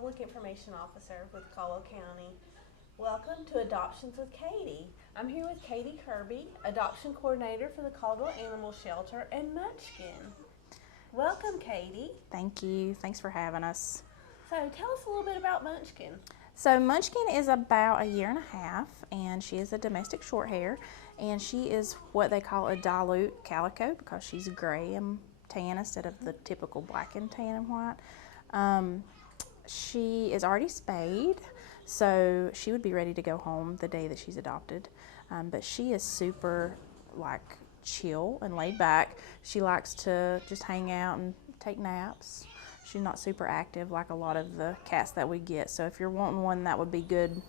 Public Information Officer with Caldwell County. Welcome to Adoptions with Katie. I'm here with Katie Kirby, Adoption Coordinator for the Caldwell Animal Shelter, and Munchkin. Welcome, Katie. Thank you. Thanks for having us. So tell us a little bit about Munchkin. So Munchkin is about a year and a half, and she is a domestic short hair, and she is what they call a dilute calico because she's gray and tan instead of the typical black and tan and white. She is already spayed, so she would be ready to go home the day that she's adopted. But she is super chill and laid back. She likes to just hang out and take naps. She's not super active like a lot of the cats that we get. So if you're wanting one that would be good,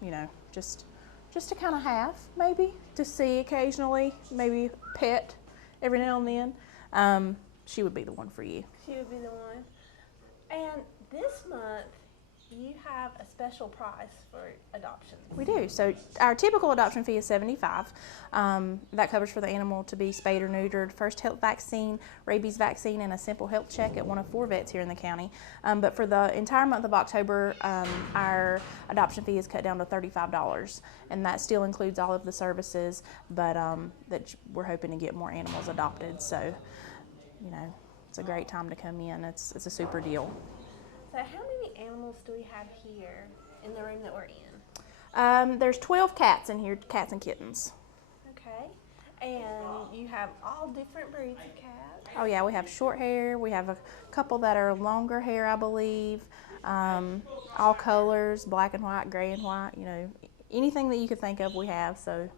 you know, just to kind of have, maybe to see occasionally, maybe pet every now and then, she would be the one for you. She would be the one. And this month, you have a special price for adoptions. We do. So our typical adoption fee is $75. That covers for the animal to be spayed or neutered, first health vaccine, rabies vaccine, and a simple health check at one of 4 vets here in the county. But for the entire month of October, our adoption fee is cut down to $35, and that still includes all of the services, but that we're hoping to get more animals adopted. So, you know, it's a great time to come in. It's a super deal. So how many animals do we have here in the room that we're in? There's 12 cats in here, cats and kittens. Okay. And you have all different breeds of cats? Oh yeah, we have short hair. We have a couple that are longer hair, I believe. All colors, black and white, gray and white, you know, anything that you could think of we have. So.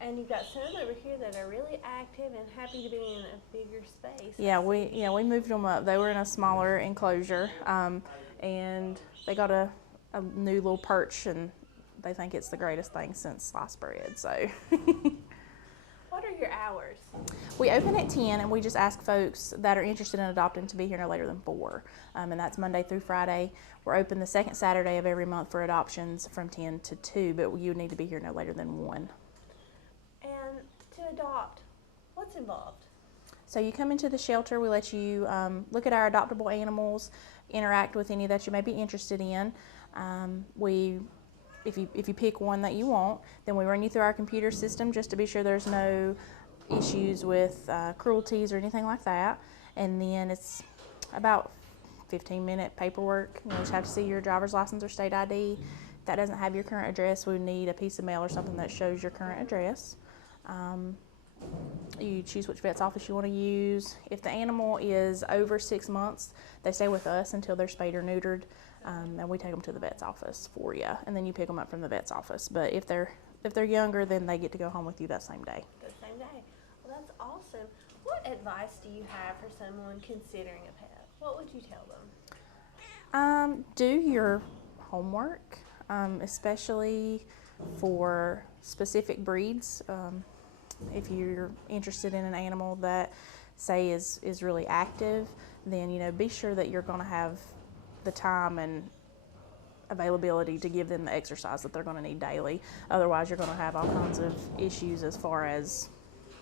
And you've got some over here that are really active and happy to be in a bigger space. Yeah, we moved them up. They were in a smaller enclosure, and they got a new little perch, and they think it's the greatest thing since sliced bread. So. What are your hours? We open at 10, and we just ask folks that are interested in adopting to be here no later than 4, and that's Monday through Friday. We're open the second Saturday of every month for adoptions from 10 to 2, but you would need to be here no later than 1. And to adopt, what's involved? So you come into the shelter, we let you look at our adoptable animals, interact with any that you may be interested in. If you pick one that you want, then we run you through our computer system just to be sure there's no issues with cruelties or anything like that. And then it's about 15-minute paperwork. You just have to see your driver's license or state ID. If that doesn't have your current address, we would need a piece of mail or something that shows your current address. You choose which vet's office you want to use. If the animal is over 6 months, they stay with us until they're spayed or neutered, and we take them to the vet's office for you, and then you pick them up from the vet's office. But if they're younger, then they get to go home with you that same day. The same day. Well, that's awesome. What advice do you have for someone considering a pet? What would you tell them? Do your homework, especially for specific breeds. If you're interested in an animal that, say, is really active, then, you know, be sure that you're going to have the time and availability to give them the exercise that they're going to need daily. Otherwise, you're going to have all kinds of issues as far as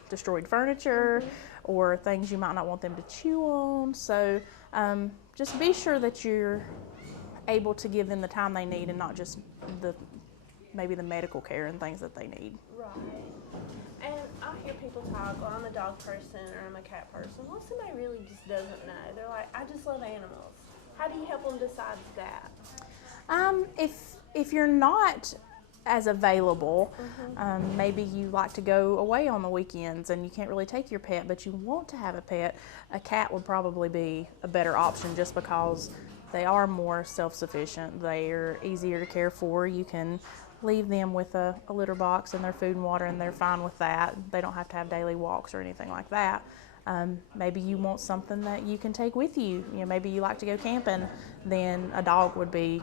destroyed furniture or things you might not want them to chew on. So just be sure that you're able to give them the time they need and not just maybe the medical care and things that they need. Right. And I hear people talk, well, I'm a dog person or I'm a cat person. What if somebody really just doesn't know? They're like, I just love animals. How do you help them decide that? If you're not as available, maybe you like to go away on the weekends and you can't really take your pet, but you want to have a pet, a cat would probably be a better option just because they are more self-sufficient. They are easier to care for. You can leave them with a litter box and their food and water, and they're fine with that. They don't have to have daily walks or anything like that. Maybe you want something that you can take with you. You know, maybe you like to go camping, then a dog would be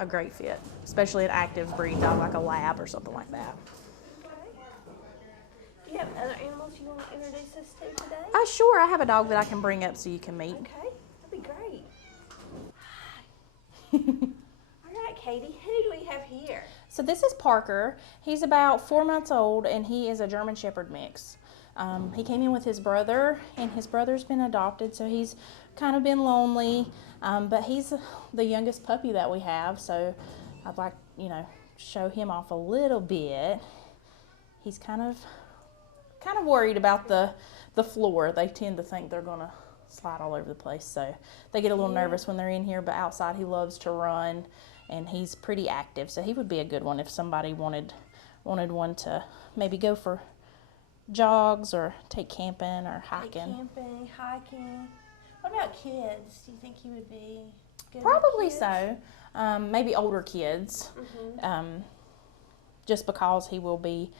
a great fit, especially an active breed dog like a lab or something like that. Okay. Do you have other animals you want to introduce us to today? Sure, I have a dog that I can bring up so you can meet. Okay, that'd be great. Hi. All right, Katie, who do we have here? So this is Parker. He's about 4 months old, and he is a German Shepherd mix. He came in with his brother, and his brother's been adopted, so he's kind of been lonely. But he's the youngest puppy that we have, so I'd like, show him off a little bit. He's kind of worried about the floor. They tend to think they're gonna slide all over the place, so they get a little nervous when they're in here. But outside, he loves to run, and he's pretty active, so he would be a good one if somebody wanted one to maybe go for jogs or take camping or hiking. Hiking. What about kids? Do you think he would be good? Probably with so. Maybe older kids, just because he will be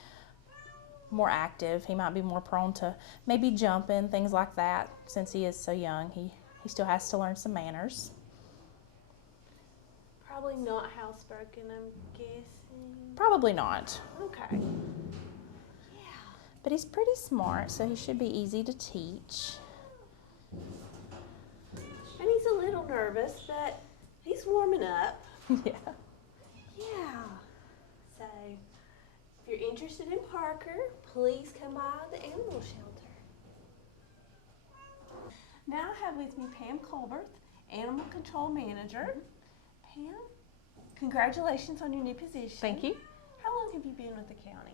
more active. He might be more prone to maybe jumping, things like that. Since he is so young, he still has to learn some manners. Probably not housebroken, I'm guessing. Probably not. Okay. But he's pretty smart, so he should be easy to teach. And he's a little nervous, but he's warming up. Yeah. Yeah. So, if you're interested in Parker, please come by the animal shelter. Now I have with me Pam Colbert, Animal Control Manager. Pam, congratulations on your new position. Thank you. How long have you been with the county?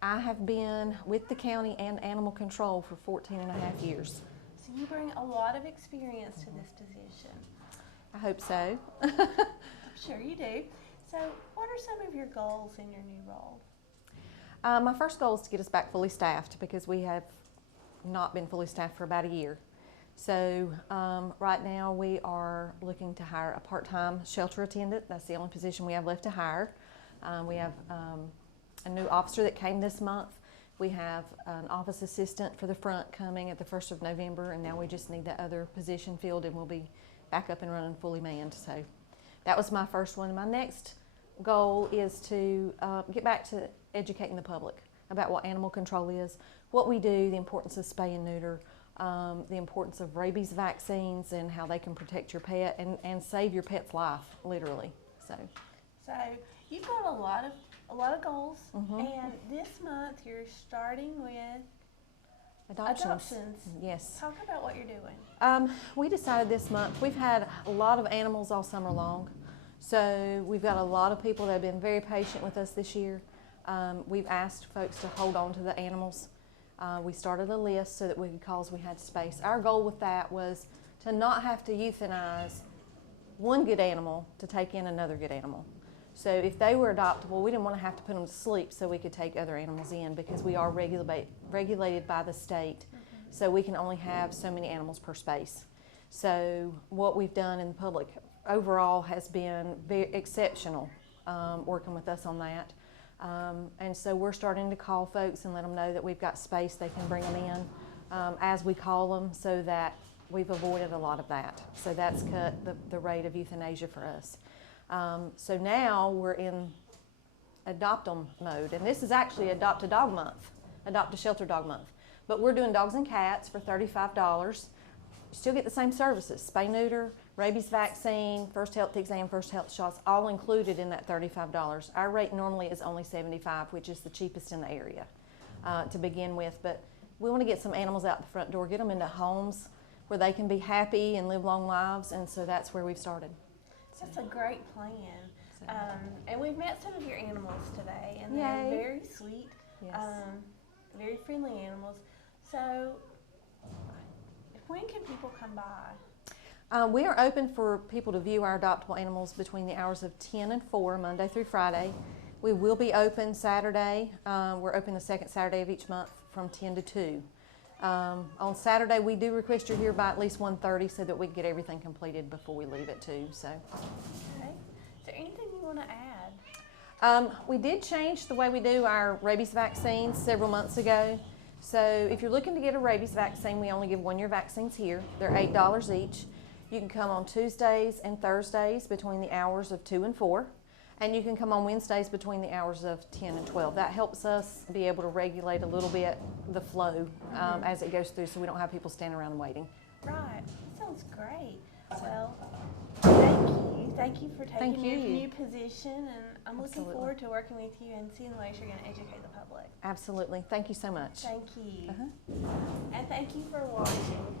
I have been with the county and Animal Control for 14 and a half years. So you bring a lot of experience to this position. I hope so. I'm sure you do. So what are some of your goals in your new role? My first goal is to get us back fully staffed because we have not been fully staffed for about a year. So right now we are looking to hire a part-time shelter attendant. That's the only position we have left to hire. We have a new officer that came this month. We have an office assistant for the front coming at the 1st of November, and now we just need that other position filled, and we'll be back up and running fully manned. So that was my first one. My next goal is to get back to educating the public about what animal control is, what we do, the importance of spay and neuter, the importance of rabies vaccines and how they can protect your pet and save your pet's life, literally. So you've got a lot of goals, and this month you're starting with adoptions. Yes. Talk about what you're doing. We decided this month, we've had a lot of animals all summer long, so we've got a lot of people that have been very patient with us this year. We've asked folks to hold on to the animals. We started a list so that we could call as we had space. Our goal with that was to not have to euthanize one good animal to take in another good animal. So if they were adoptable, we didn't want to have to put them to sleep so we could take other animals in because we are regulated by the state. So we can only have so many animals per space. So what we've done in the public overall has been very exceptional working with us on that. And so we're starting to call folks and let them know that we've got space, they can bring them in as we call them, so that we've avoided a lot of that. So that's cut the rate of euthanasia for us. So now we're in adopt-em mode, and this is actually Adopt a Dog Month, Adopt a Shelter Dog Month. But we're doing dogs and cats for $35. Still get the same services, spay, neuter, rabies vaccine, first health exam, first health shots, all included in that $35. Our rate normally is only $75, which is the cheapest in the area to begin with. But we want to get some animals out the front door, get them into homes where they can be happy and live long lives, and so that's where we've started. That's a great plan. And we've met some of your animals today, and Yay. they're very sweet, Yes. very friendly animals. So when can people come by? We are open for people to view our adoptable animals between the hours of 10 and 4, Monday through Friday. We will be open Saturday. We're open the second Saturday of each month from 10 to 2. On Saturday, we do request you're here by at least 1:30 so that we can get everything completed before we leave at 2. So. Okay. Is there anything you want to add? We did change the way we do our rabies vaccines several months ago. So if you're looking to get a rabies vaccine, we only give 1-year vaccines here. They're $8 each. You can come on Tuesdays and Thursdays between the hours of 2 and 4. And you can come on Wednesdays between the hours of 10 and 12. That helps us be able to regulate a little bit the flow as it goes through, so we don't have people standing around waiting. Right. That sounds great. Well, thank you. Thank you for taking your new position, and I'm looking Absolutely. forward to working with you and seeing the ways you're going to educate the public. Absolutely. Thank you so much. Thank you. Uh-huh. And thank you for watching.